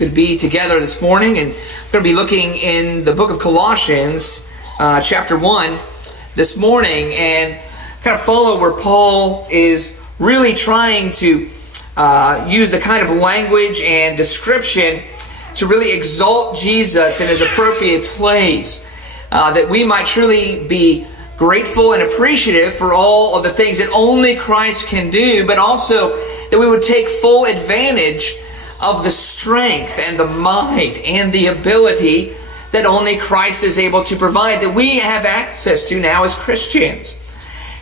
Good to be together this morning, and we're going to be looking in the book of Colossians, chapter 1 this morning, and kind of follow where Paul is really trying to use the kind of language and description to really exalt Jesus in his appropriate place, that we might truly be grateful and appreciative for all of the things that only Christ can do, but also that we would take full advantage of the strength and the might and the ability that only Christ is able to provide, that we have access to now as Christians.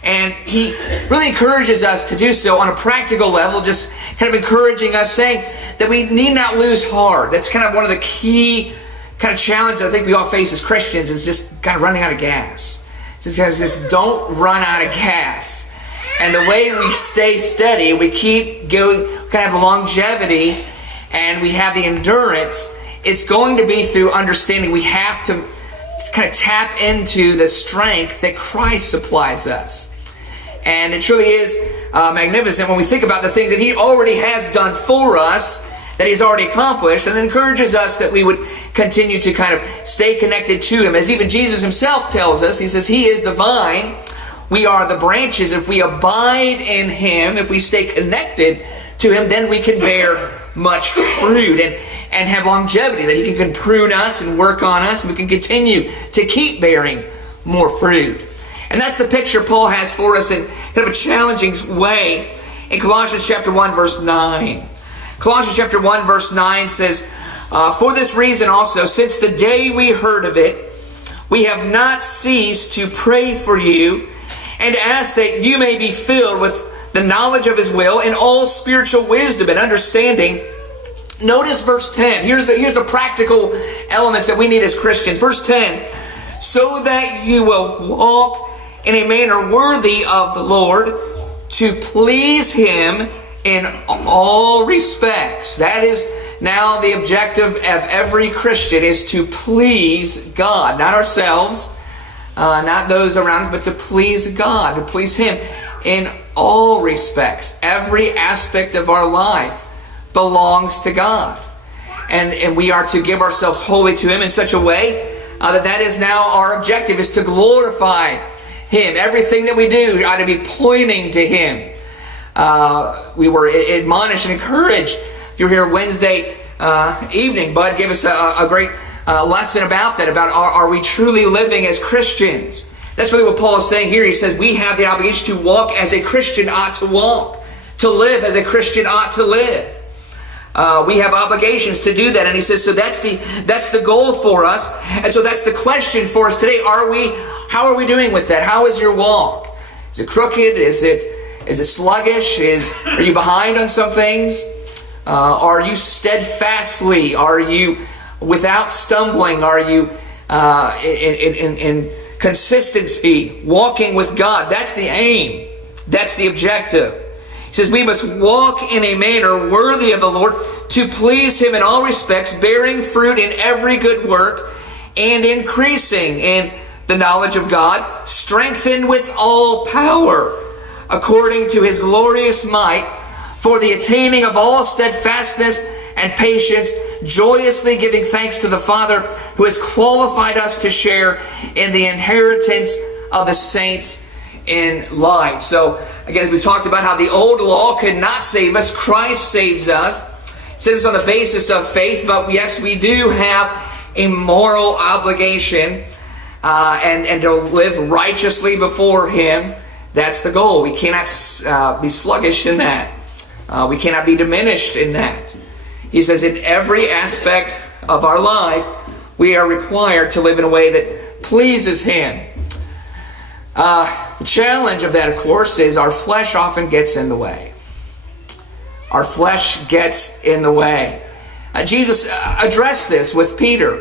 And he really encourages us to do so on a practical level, just kind of encouraging us, saying that we need not lose heart. That's kind of one of the key kind of challenges I think we all face as Christians, is just kind of running out of gas. Just don't run out of gas. And the way we stay steady, we keep going, kind of have longevity, and we have the endurance, it's going to be through understanding we have to kind of tap into the strength that Christ supplies us. And it truly is magnificent when we think about the things that he already has done for us, that he's already accomplished, and it encourages us that we would continue to kind of stay connected to him. As even Jesus himself tells us, he says he is the vine, we are the branches. If we abide in him, if we stay connected to him, then we can bear much fruit and have longevity, that he can prune us and work on us, and we can continue to keep bearing more fruit. And that's the picture Paul has for us in kind of a challenging way in Colossians chapter 1 verse 9. Colossians chapter 1 verse 9 says, "For this reason also, since the day we heard of it, we have not ceased to pray for you and ask that you may be filled with the knowledge of his will in all spiritual wisdom and understanding." Notice verse 10. Here's the practical elements that we need as Christians. Verse 10, "So that you will walk in a manner worthy of the Lord, to please him in all respects." That is now the objective of every Christian, is to please God. Not ourselves, not those around us, but to please God, to please him in all respects. Every aspect of our life belongs to God. And we are to give ourselves wholly to him in such a way that is now our objective, is to glorify him. Everything that we do ought to be pointing to him. We were admonished and encouraged. If you're here Wednesday evening, Bud gave us a great lesson about that, about are we truly living as Christians? That's really what Paul is saying here. He says we have the obligation to walk as a Christian ought to walk, to live as a Christian ought to live. We have obligations to do that, and he says, so that's the goal for us, and so that's the question for us today. How are we doing with that? How is your walk? Is it crooked? Is it sluggish? Are you behind on some things? Are you steadfastly? Are you without stumbling? Are you in consistency, walking with God? That's the aim. That's the objective. He says we must walk in a manner worthy of the Lord, to please him in all respects, bearing fruit in every good work, and increasing in the knowledge of God, strengthened with all power, according to his glorious might, for the attaining of all steadfastness and patience, joyously giving thanks to the Father, who has qualified us to share in the inheritance of the saints in light. So, again, we talked about how the old law could not save us. Christ saves us. It says it's on the basis of faith, but yes, we do have a moral obligation and to live righteously before him. That's the goal. We cannot be sluggish in that. We cannot be diminished in that. He says in every aspect of our life, we are required to live in a way that pleases him. The challenge of that, of course, is our flesh often gets in the way. Our flesh gets in the way. Jesus addressed this with Peter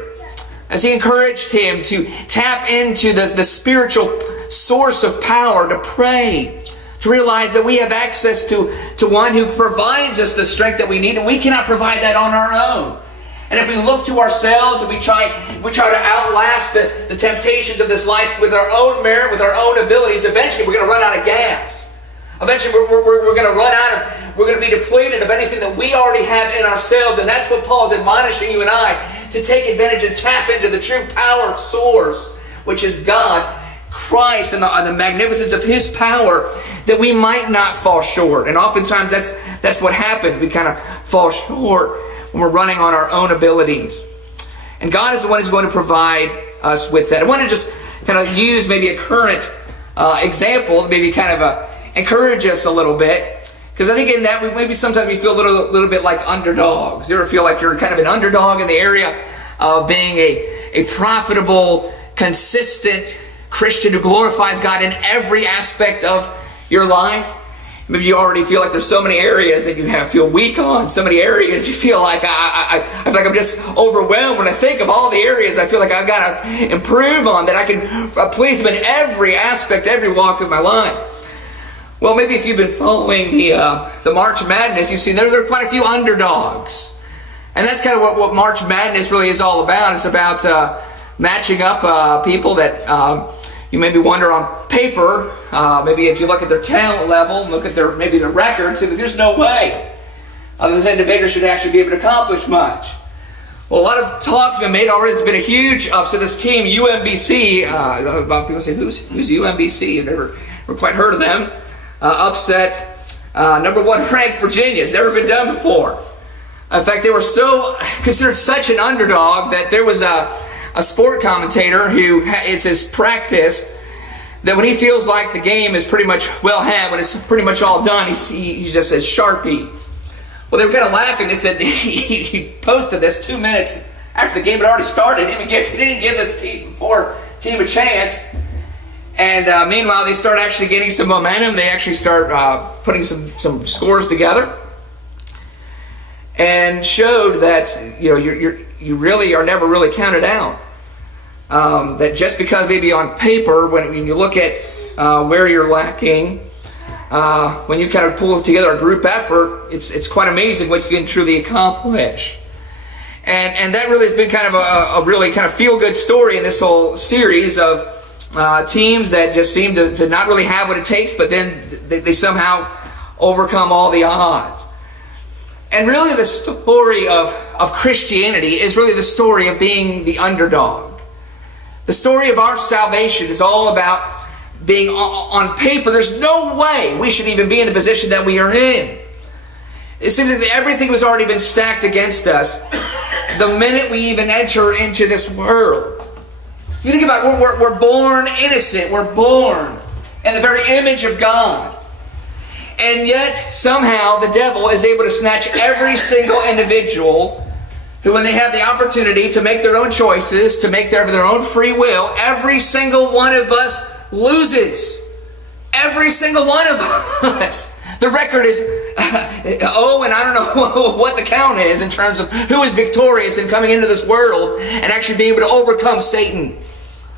as he encouraged him to tap into the spiritual source of power, to pray, to realize that we have access to one who provides us the strength that we need, and we cannot provide that on our own. And if we look to ourselves and we try to outlast the temptations of this life with our own merit, with our own abilities, eventually we're going to run out of gas. Eventually we're going to run out of we're going to be depleted of anything that we already have in ourselves. And that's what Paul's admonishing you and I, to take advantage and tap into the true power source, which is God, Christ, and the magnificence of His power, that we might not fall short. And oftentimes that's what happens. We kind of fall short when we're running on our own abilities. And God is the one who's going to provide us with that. I want to just kind of use maybe a current example, maybe kind of encourage us a little bit. Because I think in that, maybe sometimes we feel a little bit like underdogs. You ever feel like you're kind of an underdog in the area of being a profitable, consistent Christian who glorifies God in every aspect of your life? Maybe you already feel like there's so many areas that you feel weak on. So many areas you feel like I feel like I'm just overwhelmed when I think of all the areas I feel like I've got to improve on, that I can please Him in every aspect, every walk of my life. Well, maybe if you've been following the March Madness, you've seen there are quite a few underdogs. And that's kind of what March Madness really is all about. It's about matching up people that you maybe wonder on paper, maybe if you look at their talent level, look at their records, there's no way this individual should actually be able to accomplish much. Well, a lot of talk's been made already. There's been a huge upset. This team, UMBC, a lot of people say, who's UMBC? I've never quite heard of them. Upset number 1 ranked Virginia. It's never been done before. In fact, they were considered such an underdog that there was a sport commentator who it's his practice that when he feels like the game is pretty much well had, when it's pretty much all done, he just says Sharpie. Well, they were kind of laughing. They said he posted this 2 minutes after the game had already started. He didn't give this poor team a chance. And meanwhile, they start actually getting some momentum. They actually start putting some scores together, and showed that you really are never really counted out. That just because maybe on paper, when you look at where you're lacking, when you kind of pull together a group effort, it's quite amazing what you can truly accomplish. And that really has been kind of a really kind of feel-good story in this whole series of teams that just seem to not really have what it takes, but then they somehow overcome all the odds. And really the story of Christianity is really the story of being the underdog. The story of our salvation is all about being on paper. There's no way we should even be in the position that we are in. It seems like everything has already been stacked against us the minute we even enter into this world. If you think about it, we're born innocent. We're born in the very image of God. And yet, somehow, the devil is able to snatch every single individual who, when they have the opportunity to make their own choices, to make their own free will, every single one of us loses. Every single one of us. The record is, and I don't know what the count is in terms of who is victorious in coming into this world and actually being able to overcome Satan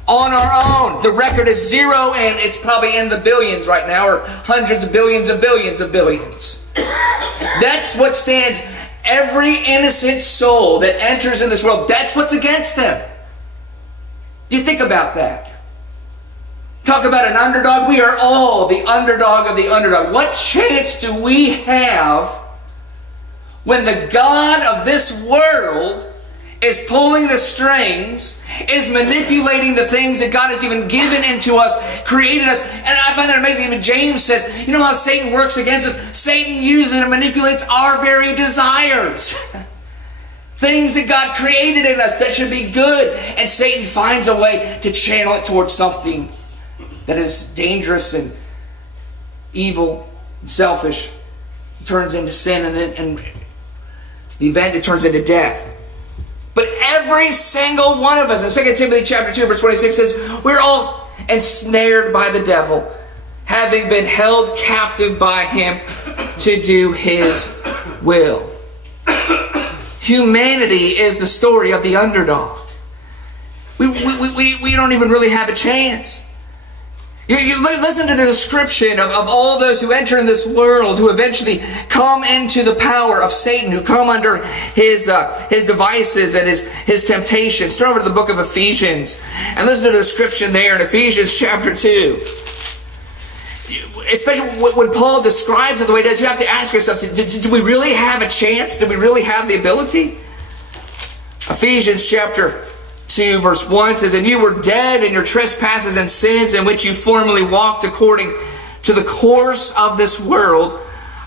on our own. The record is 0, and it's probably in the billions right now, or hundreds of billions of billions of billions. That's what stands. Every innocent soul that enters in this world, that's what's against them. You think about that. Talk about an underdog. We are all the underdog of the underdog. What chance do we have when the God of this world is pulling the strings, is manipulating the things that God has even given into us, created us? And I find that amazing. Even James says, you know how Satan works against us? Satan uses and manipulates our very desires. Things that God created in us that should be good. And Satan finds a way to channel it towards something that is dangerous and evil and selfish. It turns into sin, and the event, it turns into death. But every single one of us, in 2 Timothy chapter 2, verse 26 says, we're all ensnared by the devil, having been held captive by him to do his will. Humanity is the story of the underdog. We don't even really have a chance. You listen to the description of all those who enter in this world, who eventually come into the power of Satan, who come under his devices and his temptations. Turn over to the book of Ephesians and listen to the description there in Ephesians chapter 2. especially when Paul describes it the way he does, you have to ask yourself, do we really have a chance? Do we really have the ability? Ephesians chapter 2 verse 1 says, "And you were dead in your trespasses and sins, in which you formerly walked according to the course of this world,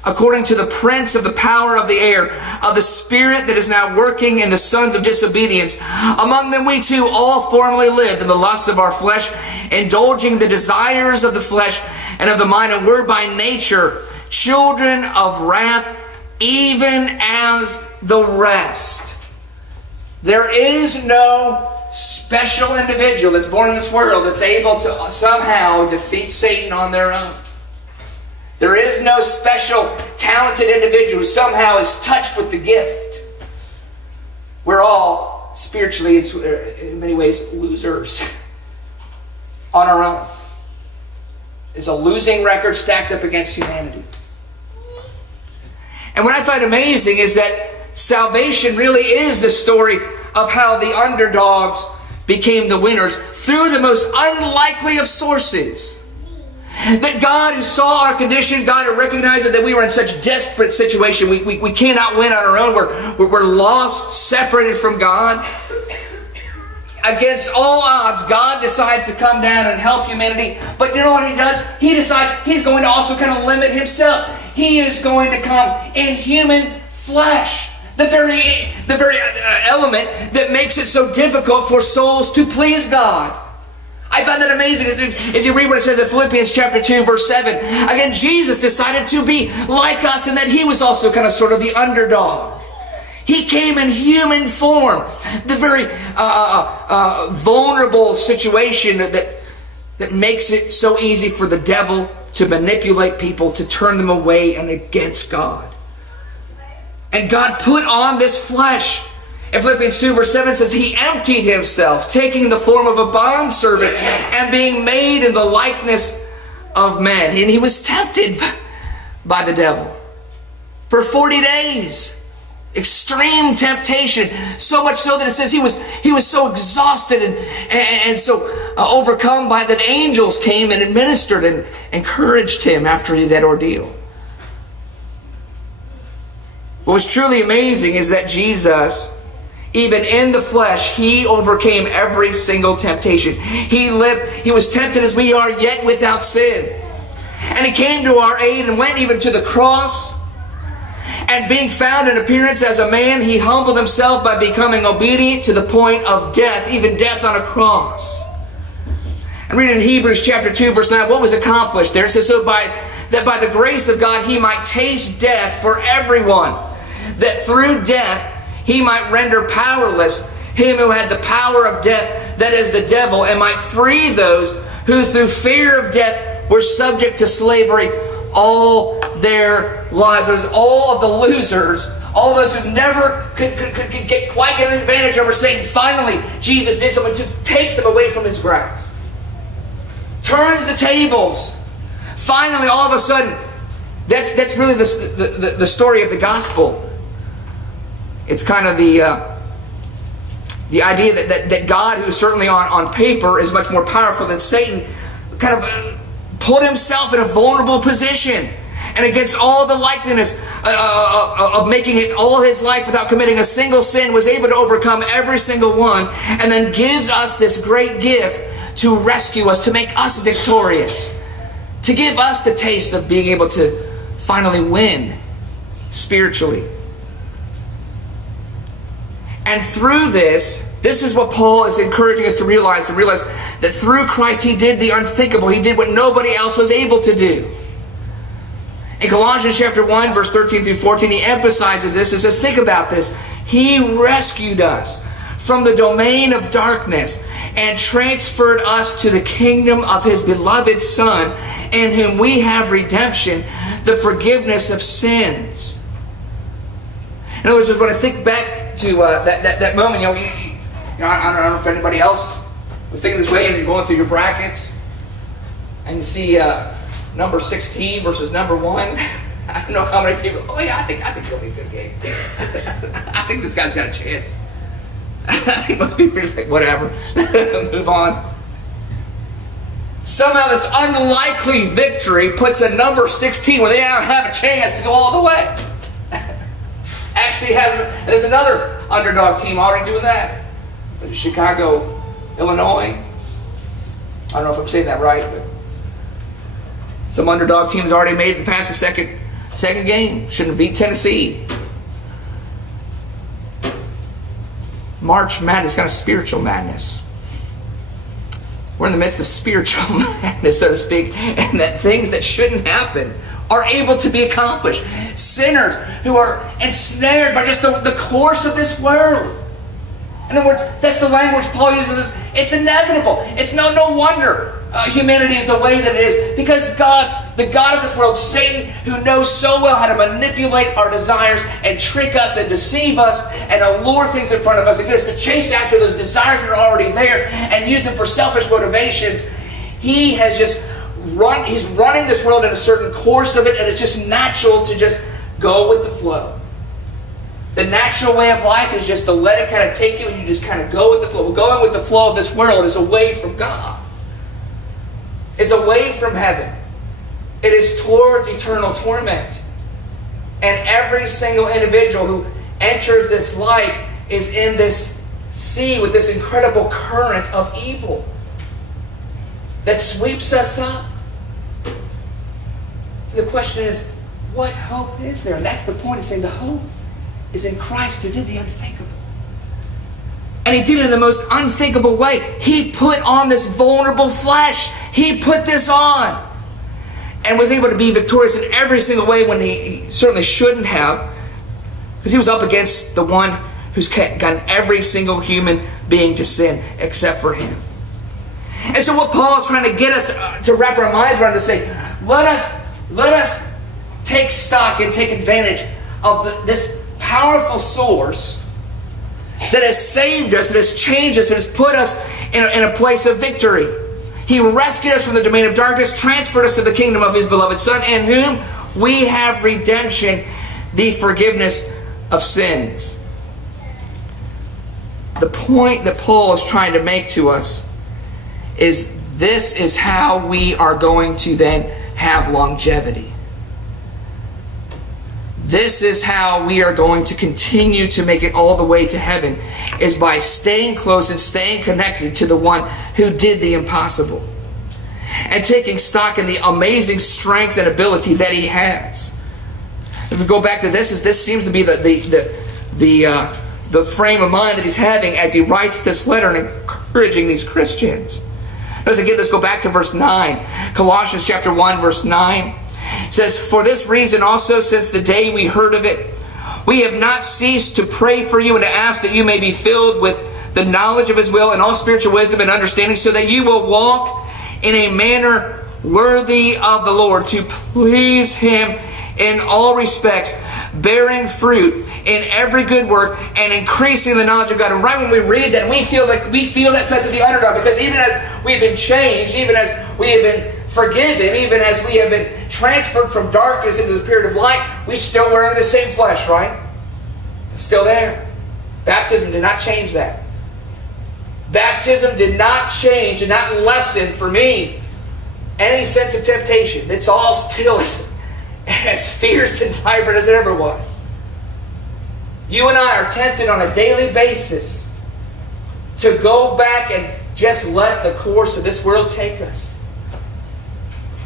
according to the prince of the power of the air, of the spirit that is now working in the sons of disobedience. Among them we too all formerly lived in the lusts of our flesh, indulging the desires of the flesh and of the mind, and were by nature children of wrath, even as the rest." There is no special individual that's born in this world that's able to somehow defeat Satan on their own. There is no special talented individual who somehow is touched with the gift. We're all spiritually, in many ways, losers on our own. It's a losing record stacked up against humanity. And what I find amazing is that salvation really is the story of how the underdogs became the winners through the most unlikely of sources. That God, who saw our condition, God who recognized that we were in such desperate situation, we cannot win on our own, we're lost, separated from God. Against all odds, God decides to come down and help humanity. But you know what He does? He decides He's going to also kind of limit Himself. He is going to come in human flesh. The very element that makes it so difficult for souls to please God. I find that amazing. If you read what it says in Philippians chapter 2, verse 7, again, Jesus decided to be like us in that He was also kind of sort of the underdog. He came in human form. The very vulnerable situation that makes it so easy for the devil to manipulate people, to turn them away and against God. And God put on this flesh. In Philippians 2 verse 7 says, He emptied Himself, taking the form of a bondservant and being made in the likeness of men. And He was tempted by the devil for 40 days. Extreme temptation. So much so that it says he was so exhausted and so overcome by that angels came and administered and encouraged him after that ordeal. What was truly amazing is that Jesus, even in the flesh, He overcame every single temptation. He was tempted as we are, yet without sin. And He came to our aid and went even to the cross. And being found in appearance as a man, He humbled Himself by becoming obedient to the point of death, even death on a cross. And reading in Hebrews chapter 2 verse 9, what was accomplished there? It says, so by the grace of God He might taste death for everyone, that through death He might render powerless him who had the power of death, that is the devil, and might free those who through fear of death were subject to slavery all their lives. There's all of the losers, all those who never could quite get an advantage over Satan. Finally, Jesus did something to take them away from His grasp. Turns the tables. Finally, all of a sudden, that's really the story of the gospel. It's kind of the idea that God, who certainly on paper is much more powerful than Satan, kind of put Himself in a vulnerable position. And against all the likeliness of making it all His life without committing a single sin, was able to overcome every single one, and then gives us this great gift to rescue us, to make us victorious, to give us the taste of being able to finally win spiritually. And through this is what Paul is encouraging us to realize that through Christ He did the unthinkable. He did what nobody else was able to do. In Colossians chapter 1, verse 13 through 14, he emphasizes this. He says, think about this. He rescued us from the domain of darkness and transferred us to the kingdom of His beloved Son, in whom we have redemption, the forgiveness of sins. In other words, when I think back to that moment, I don't know if anybody else was thinking this way, and you're going through your brackets, and you see number 16 versus number 1. I don't know how many people. Oh yeah, I think it'll be a good game. I think this guy's got a chance. I think most people are just like, whatever, move on. somehow this unlikely victory puts a number 16 where they don't have a chance to go all the way. Actually, there's another underdog team already doing that. Chicago, Illinois. I don't know if I'm saying that right, but some underdog teams already made it past the second game. Shouldn't beat Tennessee. March Madness, kind of spiritual madness. We're in the midst of spiritual madness, so to speak, and that things that shouldn't happen are able to be accomplished. Sinners who are ensnared by just the course of this world. In other words, that's the language Paul uses. It's inevitable. It's no wonder humanity is the way that it is. Because God, the God of this world, Satan, who knows so well how to manipulate our desires and trick us and deceive us and allure things in front of us and get us to chase after those desires that are already there and use them for selfish motivations. He has just he's running this world in a certain course of it, and it's just natural to just go with the flow. The natural way of life is just to let it kind of take you and you just kind of go with the flow. Well, going with the flow of this world is away from God. It's away from heaven. It is towards eternal torment. And every single individual who enters this life is in this sea with this incredible current of evil that sweeps us up. So the question is, what hope is there? And that's the point. It's saying the hope is in Christ who did the unthinkable. And He did it in the most unthinkable way. He put on this vulnerable flesh. He put this on. And was able to be victorious in every single way when he certainly shouldn't have. Because He was up against the one who's gotten every single human being to sin except for Him. And so what Paul is trying to get us to wrap our minds around to say, let us take stock and take advantage of this powerful source that has saved us, that has changed us, that has put us in a place of victory. He rescued us from the domain of darkness, transferred us to the kingdom of His beloved Son, in whom we have redemption, the forgiveness of sins. The point that Paul is trying to make to us is this is how we are going to then have longevity. This is how we are going to continue to make it all the way to heaven, is by staying close and staying connected to the one who did the impossible. And taking stock in the amazing strength and ability that He has. If we go back to this seems to be the frame of mind that he's having as he writes this letter and encouraging these Christians. Let's go back to verse 9. Colossians chapter 1, verse 9. It says, "For this reason also, since the day we heard of it, we have not ceased to pray for you and to ask that you may be filled with the knowledge of His will and all spiritual wisdom and understanding, so that you will walk in a manner worthy of the Lord, to please Him in all respects, bearing fruit in every good work and increasing the knowledge of God." And right when we read that, we feel that sense of the underdog, because even as we've been changed, even as we have been forgiven, even as we have been transferred from darkness into the period of light, we still wearing the same flesh, right? It's still there. Baptism did not change that. Baptism did not change, did not lessen for me any sense of temptation. It's all still as fierce and vibrant as it ever was. You and I are tempted on a daily basis to go back and just let the course of this world take us.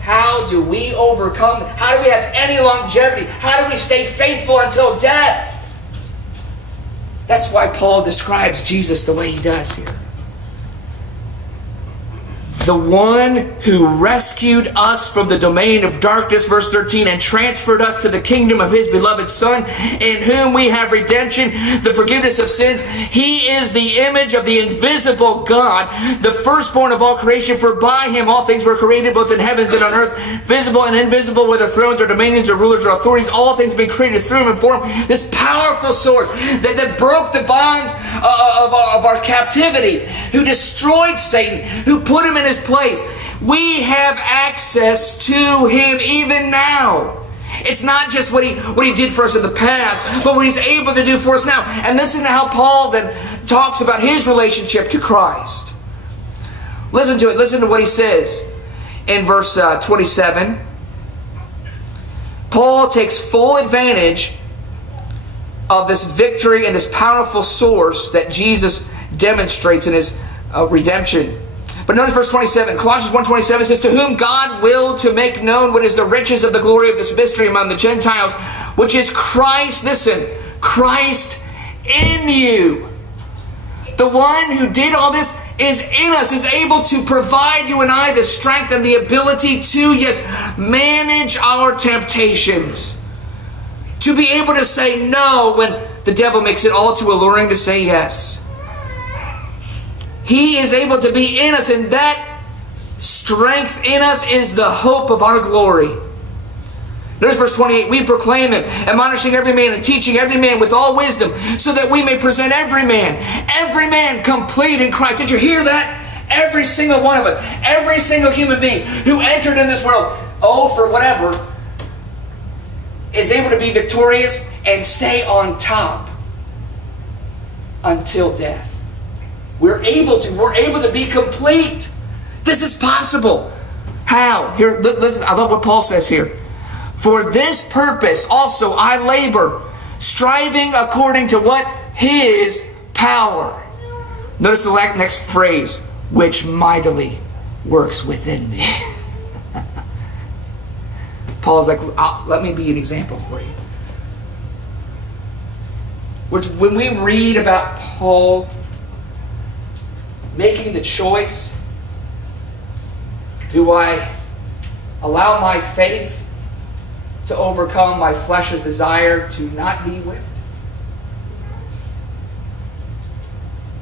How do we overcome? How do we have any longevity? How do we stay faithful until death? That's why Paul describes Jesus the way he does here. The one who rescued us from the domain of darkness, verse 13, and transferred us to the kingdom of His beloved Son, in whom we have redemption, the forgiveness of sins. He is the image of the invisible God, the firstborn of all creation, for by Him all things were created, both in heavens and on earth, visible and invisible, whether thrones or dominions or rulers or authorities. All things have been created through Him and for Him. This powerful source that broke the bonds of our captivity, who destroyed Satan, who put him in his place. We have access to Him even now. It's not just what he did for us in the past, but what He's able to do for us now. And listen to how Paul then talks about his relationship to Christ. Listen to it. Listen to what he says. in verse 27, Paul takes full advantage of this victory and this powerful source that Jesus demonstrates in his redemption. But notice verse 27. Colossians 1:27 says, to whom God willed to make known what is the riches of the glory of this mystery among the Gentiles, which is Christ, listen, Christ in you. The one who did all this is in us, is able to provide you and I the strength and the ability to, yes, manage our temptations. To be able to say no when the devil makes it all too alluring to say yes. He is able to be in us, and that strength in us is the hope of our glory. Notice verse 28, we proclaim him, admonishing every man and teaching every man with all wisdom, so that we may present every man complete in Christ. Did you hear that? Every single one of us, every single human being who entered in this world, for whatever, is able to be victorious and stay on top until death. We're able to be complete. This is possible. How? Here, listen, I love what Paul says here. For this purpose also I labor, striving according to what? His power. Notice the next phrase, which mightily works within me. Paul's like, let me be an example for you. When we read about Paul making the choice, do I allow my faith to overcome my flesh's desire to not be whipped?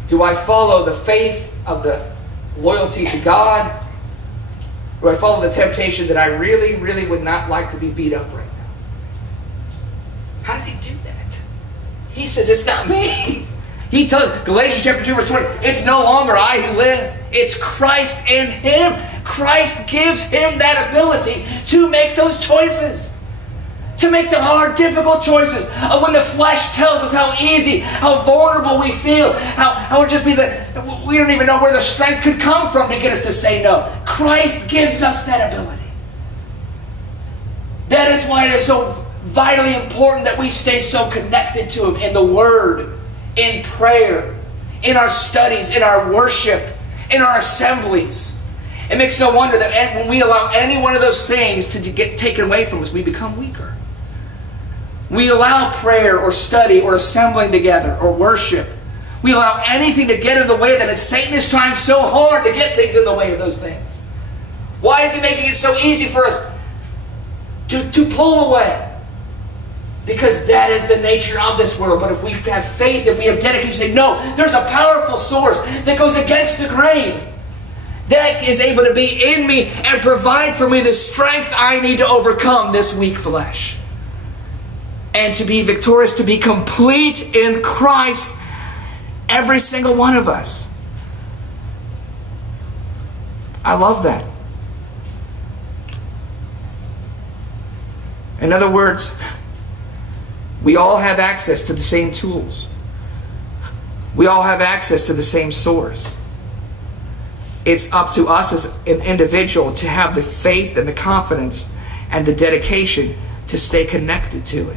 Do I follow the faith of the loyalty to God? Do I follow the temptation that I really, really would not like to be beat up right now? How does he do that? He says, it's not me. He tells Galatians chapter 2 verse 20, it's no longer I who live, it's Christ in him. Christ gives him that ability to make those choices. To make the hard, difficult choices of when the flesh tells us how easy, how vulnerable we feel, how it would just be that we don't even know where the strength could come from to get us to say no. Christ gives us that ability. That is why it is so vitally important that we stay so connected to him in the Word, in prayer, in our studies, in our worship, in our assemblies. It makes no wonder that when we allow any one of those things to get taken away from us, we become weaker. We allow prayer or study or assembling together or worship. We allow anything to get in the way of that. And Satan is trying so hard to get things in the way of those things. Why is he making it so easy for us to pull away? Because that is the nature of this world. But if we have faith, if we have dedication, say, no, there's a powerful source that goes against the grain, that is able to be in me and provide for me the strength I need to overcome this weak flesh. And to be victorious, to be complete in Christ, every single one of us. I love that. In other words, we all have access to the same tools. We all have access to the same source. It's up to us as an individual to have the faith and the confidence and the dedication to stay connected to it.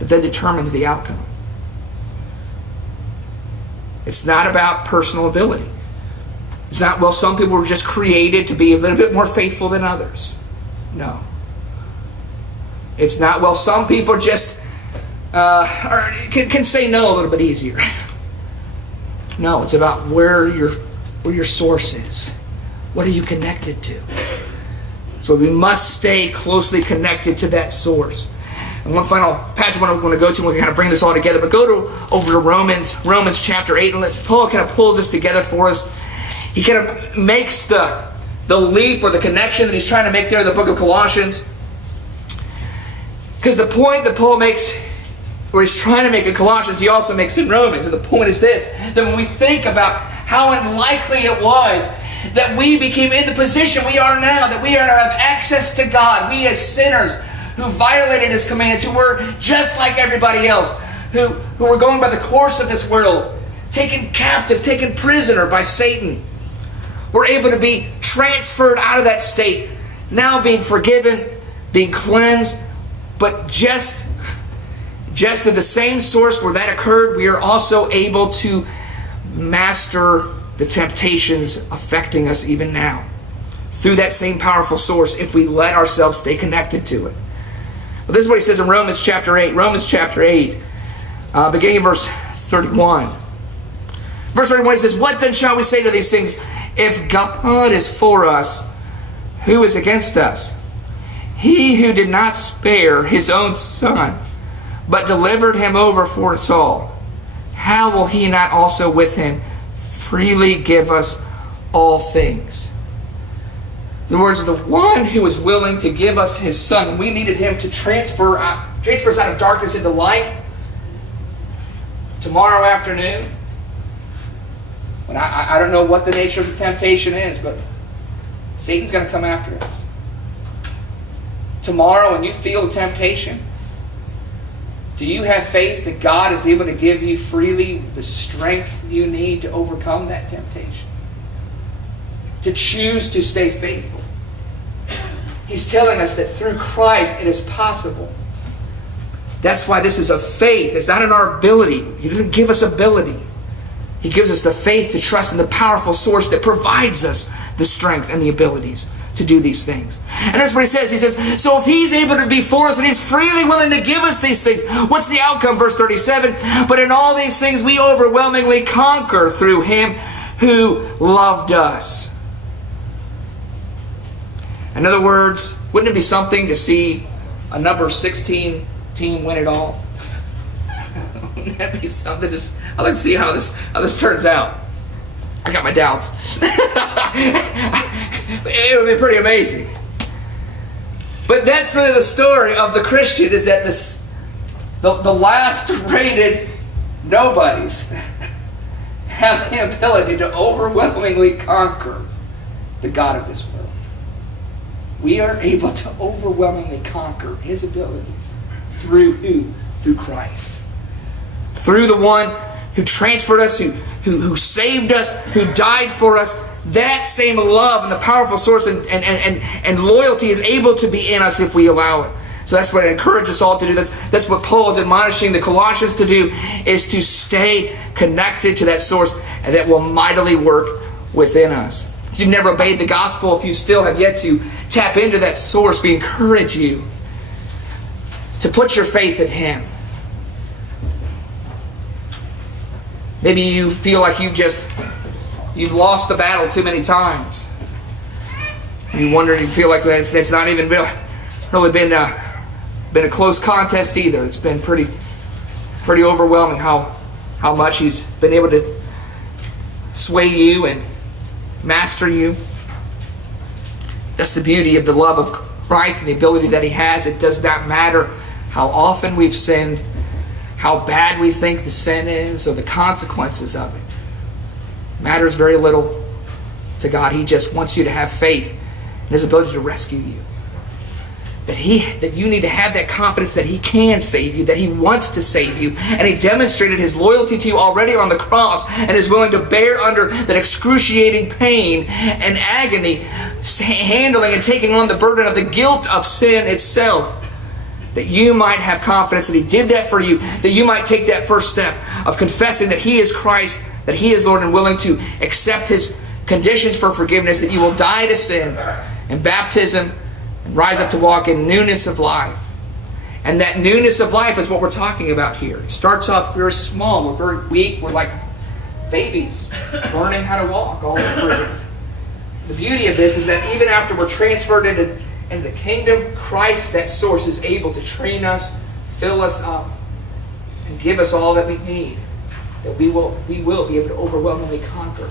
That determines the outcome. It's not about personal ability. It's not, well, some people were just created to be a little bit more faithful than others. No. It's not, well, some people just can say no a little bit easier. No, it's about where your source is. What are you connected to? So we must stay closely connected to that source. And one final passage I want to go to, and we're going to bring this all together, but over to Romans chapter 8, and Paul kind of pulls this together for us. He kind of makes the leap or the connection that he's trying to make there in the book of Colossians. Because the point that Paul makes, or he's trying to make in Colossians, he also makes in Romans. And the point is this, that when we think about how unlikely it was that we became in the position we are now, that we are to have access to God, we as sinners, who violated his commands, who were just like everybody else, who were going by the course of this world, taken captive, taken prisoner by Satan. We're able to be transferred out of that state, now being forgiven, being cleansed, but just through the same source where that occurred, we are also able to master the temptations affecting us even now through that same powerful source if we let ourselves stay connected to it. Well, this is what he says in Romans chapter 8. Romans chapter 8, beginning in verse 31. Verse 31, he says, "What then shall we say to these things? If God is for us, who is against us? He who did not spare his own Son, but delivered him over for us all, how will he not also with him freely give us all things?" In other words, the one who was willing to give us his Son, we needed him to transfer us out of darkness into light. Tomorrow afternoon, when I don't know what the nature of the temptation is, but Satan's going to come after us. Tomorrow, when you feel temptation, do you have faith that God is able to give you freely the strength you need to overcome that temptation? To choose to stay faithful. He's telling us that through Christ it is possible. That's why this is of faith. It's not in our ability. He doesn't give us ability. He gives us the faith to trust in the powerful source that provides us the strength and the abilities to do these things. And that's what he says. He says, so if he's able to be for us and he's freely willing to give us these things, what's the outcome? Verse 37, "But in all these things we overwhelmingly conquer through him who loved us." In other words, wouldn't it be something to see a number 16 team win it all? Wouldn't that be something? I'd like to see how this turns out. I got my doubts. It would be pretty amazing. But that's really the story of the Christian, is that the last rated nobodies have the ability to overwhelmingly conquer the God of this world. We are able to overwhelmingly conquer his abilities through who? Through Christ. Through the one who transferred us, who saved us, who died for us. That same love and the powerful source and loyalty is able to be in us if we allow it. So that's what I encourage us all to do. That's what Paul is admonishing the Colossians to do, is to stay connected to that source, and that will mightily work within us. If you've never obeyed the gospel, if you still have yet to tap into that source, we encourage you to put your faith in him. Maybe you feel like you've lost the battle too many times. You wonder, you feel like it's not even really been a close contest either. It's been pretty overwhelming how much he's been able to sway you and master you. That's the beauty of the love of Christ and the ability that he has. It does not matter how often we've sinned, how bad we think the sin is, or the consequences of it. It matters very little to God. He just wants you to have faith in his ability to rescue you. That you need to have that confidence that he can save you, that he wants to save you, and he demonstrated his loyalty to you already on the cross and is willing to bear under that excruciating pain and agony, handling and taking on the burden of the guilt of sin itself, that you might have confidence that he did that for you, that you might take that first step of confessing that he is Christ, that he is Lord, and willing to accept his conditions for forgiveness, that you will die to sin in baptism and rise up to walk in newness of life. And that newness of life is what we're talking about here. It starts off very small. We're very weak. We're like babies learning how to walk all over again. The beauty of this is that even after we're transferred into the kingdom, Christ, that source, is able to train us, fill us up, and give us all that we need. That we will be able to overwhelmingly conquer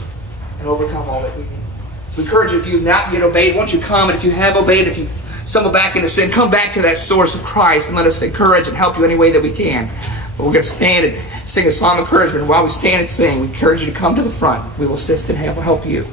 and overcome all that we need. We encourage you, if you've not yet obeyed, once you come, and if you have obeyed, if you've stumbled back into sin, come back to that source of Christ and let us encourage and help you any way that we can. But we're going to stand and sing a song of encouragement. While we stand and sing, we encourage you to come to the front. We will assist and help you.